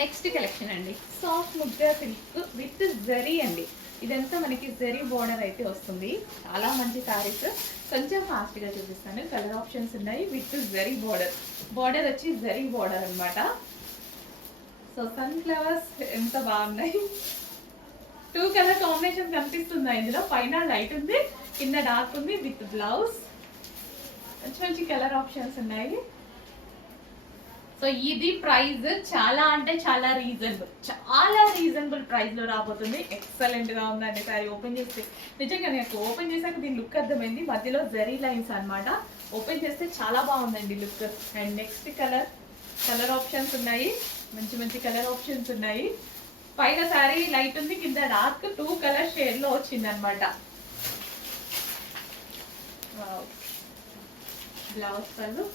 Next collection అండి, soft ముగ్గా silk with zari అండి. ఇదంతా మనకి జరీ బోర్డర్ అయితే వస్తుంది. చాలా మంచి సారీస్. కొంచెం ఫాస్ట్గా చూపిస్తాను. కలర్ ఆప్షన్స్ ఉన్నాయి విత్ జరీ బోర్డర్. బోర్డర్ వచ్చి జరీ బోర్డర్ అనమాట. సో సన్ ఫ్లవర్స్ ఎంత బాగున్నాయి. 2 కలర్ కాంబినేషన్ కనిపిస్తుంది ఇందులో. పైన లైట్ ఉంది, కింద డార్క్ ఉంది విత్ బ్లౌజ్. మంచి మంచి కలర్ ఆప్షన్స్ ఉన్నాయి. సో ఇది ప్రైస్ చాలా అంటే చాలా రీజనబుల్ ప్రైస్ లో రాబోతుంది. ఎక్సలెంట్ గా ఉందండి సారీ. ఓపెన్ చేస్తే నిజంగా నాకు ఓపెన్ చేశాక దీని లుక్ అర్థమైంది. మధ్యలో జరీ లైన్స్ అన్నమాట. ఓపెన్ చేస్తే చాలా బాగుందండి look. And next colour options ఉన్నాయి. మంచి మంచి కలర్ ఆప్షన్స్ ఉన్నాయి. పైన సారీ లైట్ ఉంది, కింద డార్క్ 2 కలర్ షేడ్ లో వచ్చింది అనమాట. బ్లౌజ్ పళ్ళు.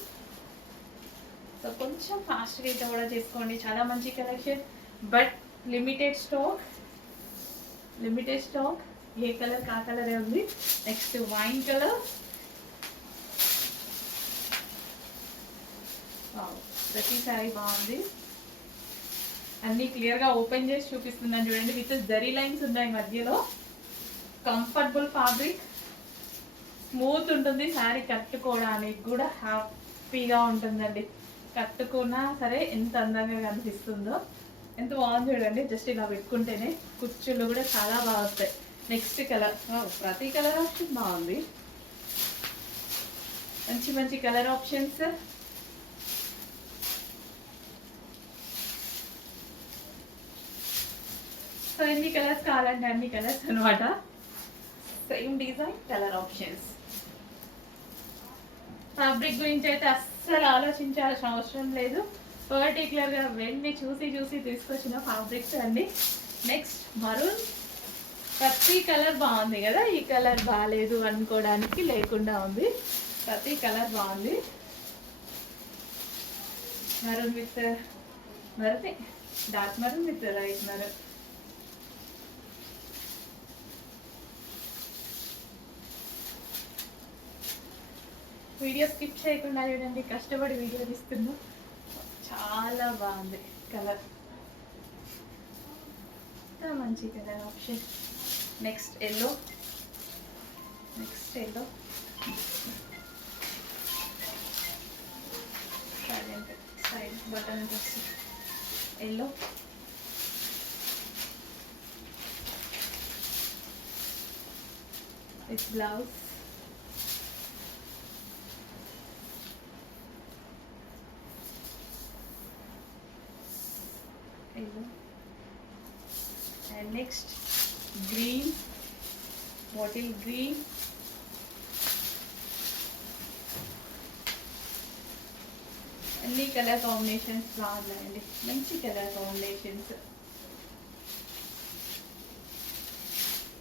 సో కొంచెం ఫాస్ట్గా అయితే కూడా చేసుకోండి. చాలా మంచి collection, but limited stock. A colour కా కలరే ఉంది. Next wine colour. ప్రతి సారీ బాగుంది. అన్ని క్లియర్గా ఓపెన్ చేసి చూపిస్తున్నాను చూడండి. విత్ జరీ లైన్స్ ఉన్నాయి మధ్యలో. కంఫర్టబుల్ ఫ్యాబ్రిక్, స్మూత్ ఉంటుంది. శారీ కట్టుకోవడానికి కూడా హ్యాపీగా ఉంటుందండి. కట్టుకున్నా సరే ఎంత అందంగా కనిపిస్తుందో. ఎంత బాగుంది చూడండి. జస్ట్ ఇలా పెట్టుకుంటేనే కుచ్చుళ్ళు కూడా చాలా బాగా వస్తాయి. Next colour. ప్రతి కలర్ ఆప్షన్ బాగుంది. మంచి మంచి కలర్ ఆప్షన్స్. సో ఎన్ని కలర్స్ కావాలంటే అన్ని కలర్స్ అనమాట. Same design, colour options. Fabric గురించి అయితే అస్సలు ఆలోచించాల్సిన అవసరం లేదు. పర్టికులర్గా వెళ్ళి చూసి తీసుకొచ్చిన ఫ్యాబ్రిక్స్ అండి. Next maroon. ప్రతి కలర్ బాగుంది కదా. ఈ కలర్ బాగాలేదు అనుకోవడానికి లేకుండా ఉంది. ప్రతి కలర్ బాగుంది. Maroon with maroon, dark maroon with light maroon. Video skip చేయకుండా చూడండి. కష్టపడి వీడియో తీస్తున్నా. చాలా బాగుంది కలర్. మంచి colour option. Next yellow. Side button yellow. With blouse. And next green, bottle green. అన్ని కలర్ కాంబినేషన్స్ బాగున్నాయండి. మంచి కలర్ కాంబినేషన్స్.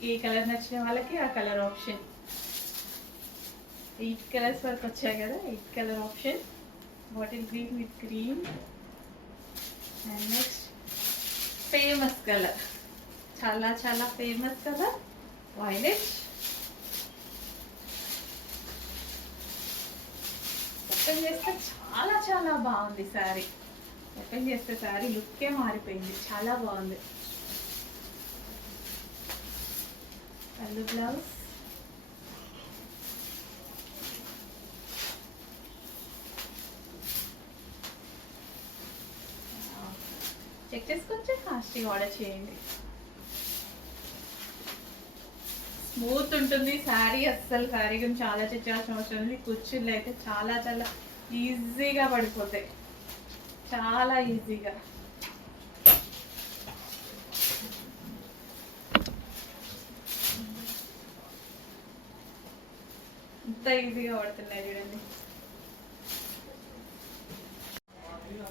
ఏ కలర్ నచ్చిన వాళ్ళకి ఆ కలర్ ఆప్షన్. 8 కలర్స్ వరకు వచ్చాయి కదా. 8 colour option. Bottle green with green. And next famous colour, చాలా ఫేమస్ కలర్, వైలెట్. ఓపెన్ చేస్తే చాలా బాగుంది శారీ. ఓపెన్ చేస్తే శారీ లుక్కే మారిపోయింది. చాలా బాగుంది. పళ్ళు, బ్లౌజ్. చెక్ చేసుకొచ్చి ఫాస్ట్గా ఆర్డర్ చేయండి. స్మూత్ ఉంటుంది శారీ. అస్సలు శారీ గురించి ఆలోచించాల్సిన అవసరం ఉంది. కుర్చీలు అయితే చాలా ఈజీగా పడిపోతాయి. చాలా ఈజీగా. ఇంత ఈజీగా పడుతున్నాయి చూడండి.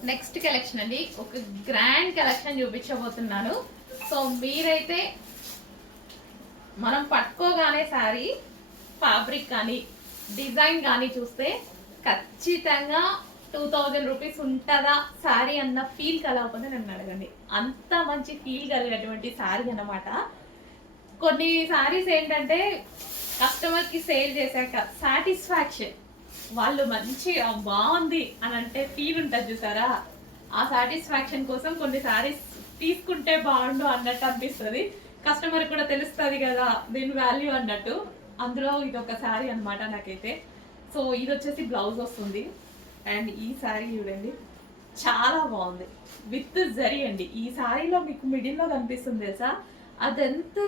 నెక్స్ట్ కలెక్షన్ అండి, ఒక గ్రాండ్ కలెక్షన్ చూపించబోతున్నాను. సో మీరైతే మనం పట్టుకోగానే శారీ ఫ్యాబ్రిక్ కానీ డిజైన్ కానీ చూస్తే ఖచ్చితంగా 2000 రూపీస్ ఉంటుందా శారీ అన్న ఫీల్ కలగకపోతే నన్ను అడగండి. అంత మంచి ఫీల్ కలిగేటువంటి శారీ అన్నమాట. కొన్ని శారీస్ ఏంటంటే కస్టమర్కి సేల్ చేశాక సాటిస్ఫాక్షన్, వాళ్ళు మంచి బాగుంది అని అంటే ఫీల్ ఉంటుంది చూసారా, ఆ సాటిస్ఫాక్షన్ కోసం కొన్ని శారీస్ తీసుకుంటే బాగుండు అన్నట్టు అనిపిస్తుంది. కస్టమర్ కూడా తెలుస్తుంది కదా దీని వాల్యూ అన్నట్టు. అందులో ఇది ఒక శారీ అనమాట నాకైతే. సో ఇది వచ్చేసి బ్లౌజ్ వస్తుంది. అండ్ ఈ శారీ చూడండి చాలా బాగుంది, విత్ జరీ అండి. ఈ శారీలో మీకు మిడిల్లో కనిపిస్తుంది తెలుసా, అదెంత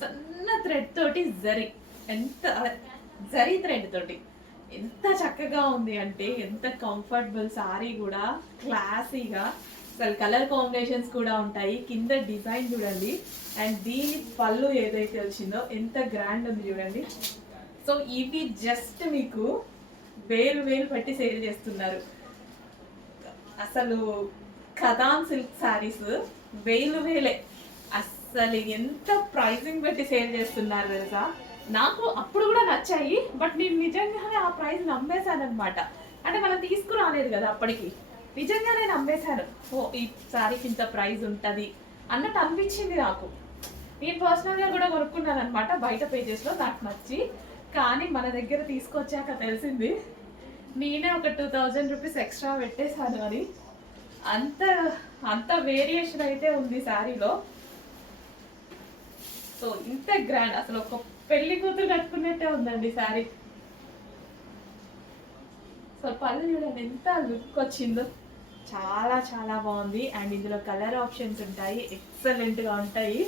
సన్న థ్రెడ్ తోటి జరీ, ఎంత జరీ థ్రెడ్ తోటి ఎంత చక్కగా ఉంది అంటే, ఎంత కంఫర్టబుల్. శారీ కూడా క్లాసీగా, అసలు కలర్ కాంబినేషన్స్ కూడా ఉంటాయి. కింద డిజైన్ చూడండి, అండ్ దీని పళ్ళు ఏదైతే వచ్చిందో ఎంత గ్రాండ్ ఉంది చూడండి. సో ఇవి జస్ట్ మీకు వేలు పెట్టి సేల్ చేస్తున్నారు. అసలు కథాన్ సిల్క్ శారీస్ వేలే, అసలు ఎంత ప్రైజింగ్ పెట్టి సేల్ చేస్తున్నారు తెలుసా. నాకు అప్పుడు కూడా నచ్చాయి, బట్ నేను నిజంగానే ఆ ప్రైస్ నమ్మేశాను అనమాట. అంటే మనం తీసుకురాలేదు కదా అప్పటికి, నిజంగానే నమ్మేశాను. ఓ ఈ శారీకి ఇంత ప్రైస్ ఉంటుంది అన్నట్టు అనిపించింది నాకు. నేను పర్సనల్గా కూడా కొనుక్కున్నాను అనమాట బయట పేజెస్లో, నాకు నచ్చి. కానీ మన దగ్గర తీసుకొచ్చాక తెలిసింది నేనే ఒక 2000 రూపీస్ ఎక్స్ట్రా పెట్టేశాను అని. అంత వేరియేషన్ అయితే ఉంది శారీలో. సో ఇంత గ్రాండ్, అసలు ఒక పెళ్లి కూతురు కట్టుకున్నట్టే ఉందండి శారీ. సో పళ్ళు చూడండి ఎంత లుక్ వచ్చిందో, చాలా చాలా బాగుంది. అండ్ ఇందులో కలర్ ఆప్షన్స్ ఉంటాయి, ఎక్సలెంట్గా ఉంటాయి.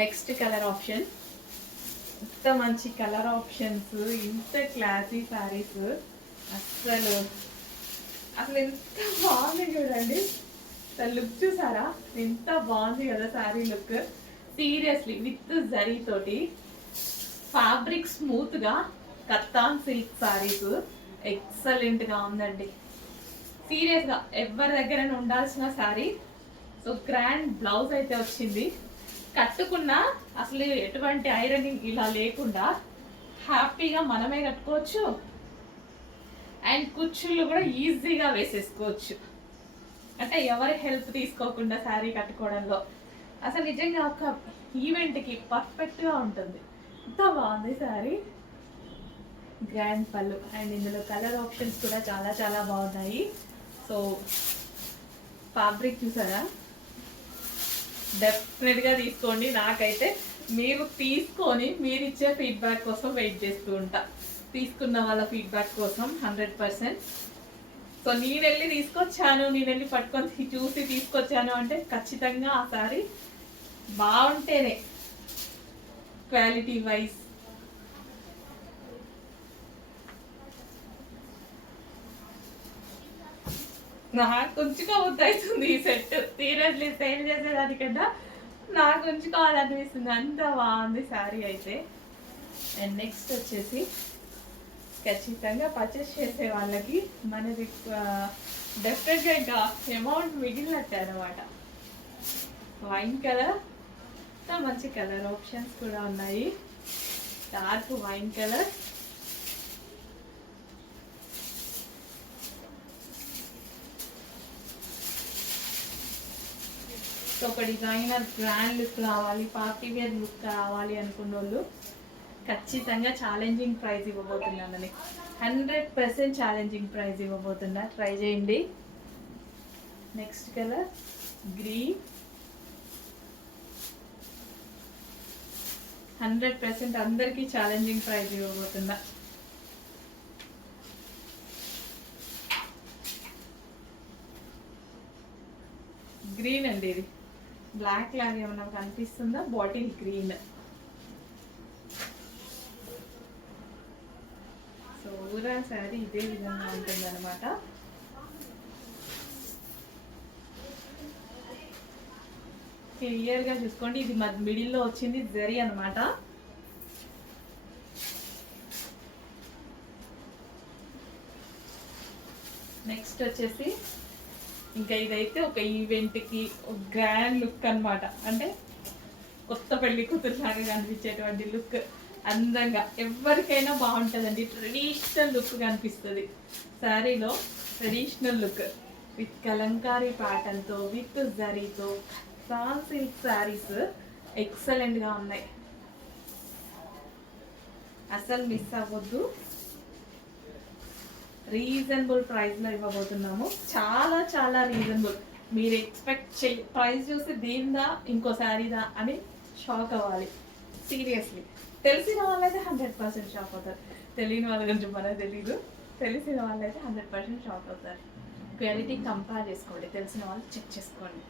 నెక్స్ట్ కలర్ ఆప్షన్, ఇంత మంచి కలర్ ఆప్షన్స్, ఇంత క్లాసీ శారీస్, అసలు ఎంత బాగుంది చూడండి. లుక్ చూసారా ఎంత బాగుంది కదా sari look. Seriously with zari తోటి, ఫ్యాబ్రిక్ స్మూత్ గా, కత్తాన్ సిల్క్ శారీస్ ఎక్సలెంట్ గా ఉందండి. సీరియస్ గా ఎవరి దగ్గర ఉండాల్సిన శారీ. సో గ్రాండ్ బ్లౌజ్ అయితే వచ్చింది. కట్టుకున్నా అసలు ఎటువంటి ఐరనింగ్ ఇలా లేకుండా హ్యాపీగా మనమే కట్టుకోవచ్చు. అండ్ కుచ్చుళ్ళు కూడా ఈజీగా వేసేసుకోవచ్చు. అంటే ఎవరి హెల్ప్ తీసుకోకుండా శారీ కట్టుకోవడంలో అసలు నిజంగా ఒక ఈవెంట్కి పర్ఫెక్ట్గా ఉంటుంది. ఎంత బాగుంది శారీ. గ్రాండ్ పళ్ళు, అండ్ ఇందులో కలర్ ఆప్షన్స్ కూడా చాలా చాలా బాగున్నాయి. సో ఫ్యాబ్రిక్ చూసారా, డెఫినెట్గా తీసుకోండి. నాకైతే మీరు తీసుకొని మీరు ఇచ్చే ఫీడ్బ్యాక్ కోసం వెయిట్ చేస్తూ ఉంటా, తీసుకున్న వాళ్ళ ఫీడ్బ్యాక్ కోసం 100%. సో నేను వెళ్ళి తీసుకొచ్చాను, నేను వెళ్ళి పట్టుకొని చూసి తీసుకొచ్చాను అంటే ఖచ్చితంగా ఆ సారీ బాగుంటేనే, క్వాలిటీ వైజ్. నాకు ఉంచుకోవద్దు ఈ సెట్, సీరియస్లీ సేల్ చేసేదానికన్నా నాకు ఉంచుకోవాలనిపిస్తుంది, అంత బాగుంది శారీ అయితే. అండ్ నెక్స్ట్ వచ్చేసి ఖచ్చితంగా పర్చేస్ చేసే వాళ్ళకి మనది డెఫినెట్గా ఇంకా అమౌంట్ మిగిలినట్టే అనమాట. వైన్ కలర్, మంచి కలర్ ఆప్షన్స్ కూడా ఉన్నాయి. డార్క్ వైన్ కలర్, ఒక డిజైనర్ గ్రాండ్ లుక్ రావాలి, పార్టీ వేర్ లుక్ కావాలి అనుకున్న వాళ్ళు ఖచ్చితంగా ఛాలెంజింగ్ ప్రైస్ ఇవ్వబోతున్నానని, 100% ఛాలెంజింగ్ ప్రైస్ ఇవ్వబోతున్నా. ట్రై చేయండి. నెక్స్ట్ కలర్ గ్రీన్, 100% అందరికీ ఛాలెంజింగ్ ప్రైస్ ఇవ్వబోతున్నా. గ్రీన్ అండి, ఇది బ్లాక్ లాగా ఏమన్నా కనిపిస్తుందా, బాటిల్ గ్రీన్. సో ఊరా శారీ ఇదే విధంగా ఉంటుంది అనమాట. క్లియర్గా చూసుకోండి, ఇది మిడిల్లో వచ్చింది జరీ అనమాట. నెక్స్ట్ వచ్చేసి ఇంకా ఇదైతే ఒక ఈవెంట్కి ఒక గ్రాండ్ లుక్ అనమాట. అంటే కొత్త పెళ్లి కూతురులాగా కనిపించేటువంటి లుక్, అందంగా ఎవరికైనా బాగుంటుందండి. ట్రెడిషనల్ లుక్ కనిపిస్తుంది శారీలో, ట్రెడిషనల్ లుక్ విత్ కలంకారీ ప్యాటర్న్తో, విత్ జరీతో. సాల్ సిల్క్ శారీస్ ఎక్సలెంట్గా ఉన్నాయి, అసలు మిస్ అవ్వద్దు. రీజనబుల్ ప్రైస్లో ఇవ్వబోతున్నాము. చాలా చాలా రీజనబుల్. మీరు ఎక్స్పెక్ట్ ప్రైస్ చూసి దీనిదా ఇంకో శారీదా అని షాక్ అవ్వాలి. సీరియస్లీ తెలిసిన వాళ్ళైతే 100% షాక్ అవుతారు. తెలియని వాళ్ళ గురించి మనకు తెలీదు. తెలిసిన వాళ్ళైతే 100% షాక్ అవుతారు. క్వాలిటీ కంపేర్ చేసుకోండి, తెలిసిన వాళ్ళు చెక్ చేసుకోండి.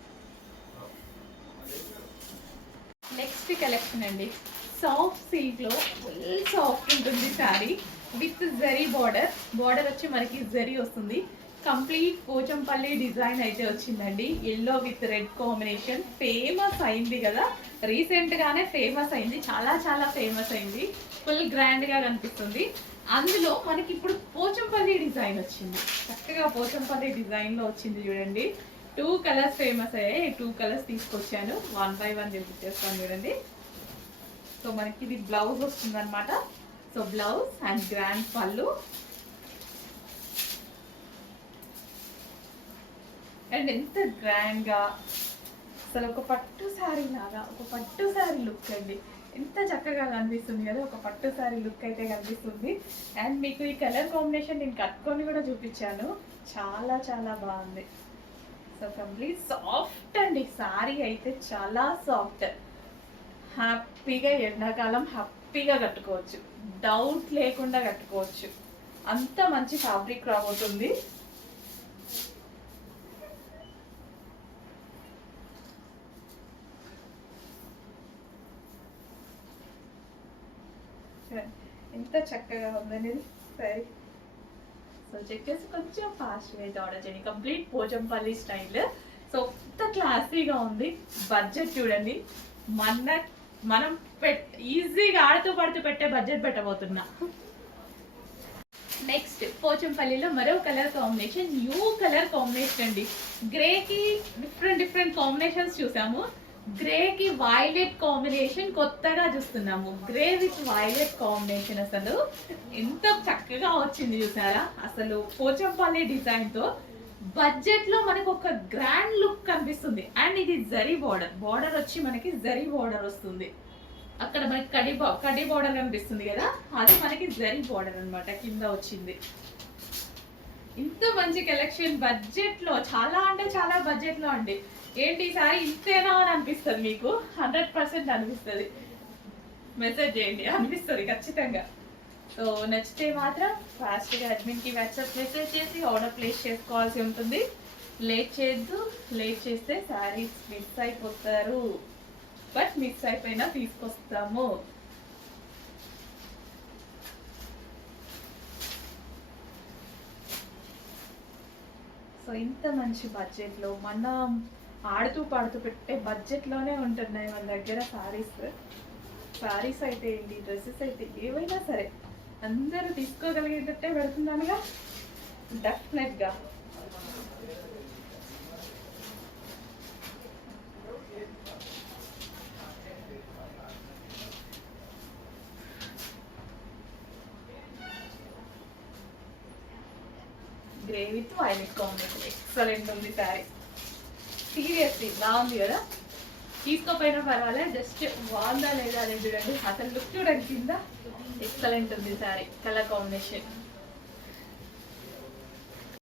నెక్స్ట్ కలెక్షన్ అండి, సాఫ్ట్ సిల్క్లో ఫుల్ సాఫ్ట్ ఉంటుంది sari with zari border. Border వచ్చి మనకి జరీ వస్తుంది. కంప్లీట్ పోచంపల్లి డిజైన్ అయితే వచ్చిందండి. Yellow with red combination. Famous అయింది కదా, రీసెంట్గానే ఫేమస్ అయింది, చాలా చాలా ఫేమస్ అయింది. ఫుల్ గ్రాండ్గా కనిపిస్తుంది. అందులో మనకి ఇప్పుడు పోచంపల్లి డిజైన్ వచ్చింది. చక్కగా పోచంపల్లి డిజైన్లో వచ్చింది చూడండి. 2 కలర్స్ ఫేమస్ అయ్యాయి. 2 కలర్స్ తీసుకొచ్చాను. 1 by 1 చూపించేస్తాను చూడండి. సో మనకి ఇది బ్లౌజ్ వస్తుంది అనమాట. సో బ్లౌజ్ అండ్ గ్రాండ్ పళ్ళు అండ్ ఎంత గ్రాండ్గా అసలు ఒక పట్టు శారీ లాగా, ఒక పట్టు శారీ లుక్ అండి. ఎంత చక్కగా కనిపిస్తుంది కదా, ఒక పట్టు శారీ లుక్ అయితే కనిపిస్తుంది. అండ్ మీకు ఈ కలర్ కాంబినేషన్ నేను కట్టుకొని కూడా చూపించాను, చాలా చాలా బాగుంది. సో కంప్లీట్ సాఫ్ట్ అండి, శారీ అయితే చాలా సాఫ్ట్. హ్యాపీగా ఎండాకాలం హ్యాపీగా కట్టుకోవచ్చు, డౌట్ లేకుండా కట్టుకోవచ్చు. అంత మంచి ఫ్యాబ్రిక్ రాబోతుంది. ఎంత చక్కగా ఉందండి సరే. సో చెక్ చేసి కొంచెం ఫాస్ట్గా అయితే ఆర్డర్ చేయండి. Complete Pochampally style. సో ఎంత క్లాసీగా ఉంది. బడ్జెట్ చూడండి, మనం ఈజీగా ఆడుతూ పడుతూ పెట్టే బడ్జెట్ పెట్టబోతున్నా. నెక్స్ట్ పోచంపల్లిలో మరో colour combination, new colour combination అండి. గ్రేకి డిఫరెంట్ కాంబినేషన్స్ చూసాము. గ్రేకి వైలెట్ కాంబినేషన్ కొత్తగా చూస్తున్నాము. గ్రే విత్ వైలెట్ కాంబినేషన్ అసలు ఎంత చక్కగా వచ్చింది చూసారా. అసలు పోచంపల్లి డిజైన్తో బడ్జెట్లో మనకు ఒక గ్రాండ్ లుక్ కనిపిస్తుంది. అండ్ ఇది జరీ బార్డర్ వచ్చి మనకి జరీ బార్డర్ వస్తుంది. అక్కడ మనకి కడి బార్డర్ కనిపిస్తుంది కదా, అది మనకి జరీ బార్డర్ అనమాట కింద వచ్చింది. ఇంత మంచి కలెక్షన్ బడ్జెట్లో, చాలా అంటే చాలా బడ్జెట్లో అండి. ఏంటి ఈసారి ఇంతేనా అని అనిపిస్తుంది మీకు, 100% అనిపిస్తుంది. మెసేజ్ చేయండి, అనిపిస్తుంది ఖచ్చితంగా. సో నచ్చితే మాత్రం ఫాస్ట్గా అడ్మిన్కి వాట్సాప్ మెసేజ్ చేసి ఆర్డర్ ప్లేస్ చేసుకోవాల్సి ఉంటుంది. లేట్ చేయొద్దు, లేట్ చేస్తే శారీస్ మిస్ అయిపోతారు. బట్ మిస్ అయిపోయినా తీసుకొస్తాము. సో ఇంత మంచి బడ్జెట్లో మనం ఆడుతూ పాడుతూ పెట్టే బడ్జెట్లోనే ఉంటున్నాయి మన దగ్గర శారీస్ అయితే ఏంటి, డ్రెస్సెస్ అయితే ఏవైనా సరే అందరూ తీసుకోగలిగేటట్టే పెడుతున్నానుగా డెఫినెట్గా. Grey with violet combination excellent ఉంది శారీ. సీరియస్లీ బాగుంది కదా, తీసుకోపోయినా పర్వాలేదు, జస్ట్ బాగుందా లేదా అనేది చూడండి. అసలు లుక్ చూడండి కింద, ఎక్సలెంట్ ఉంది శారీ కలర్ కాంబినేషన్.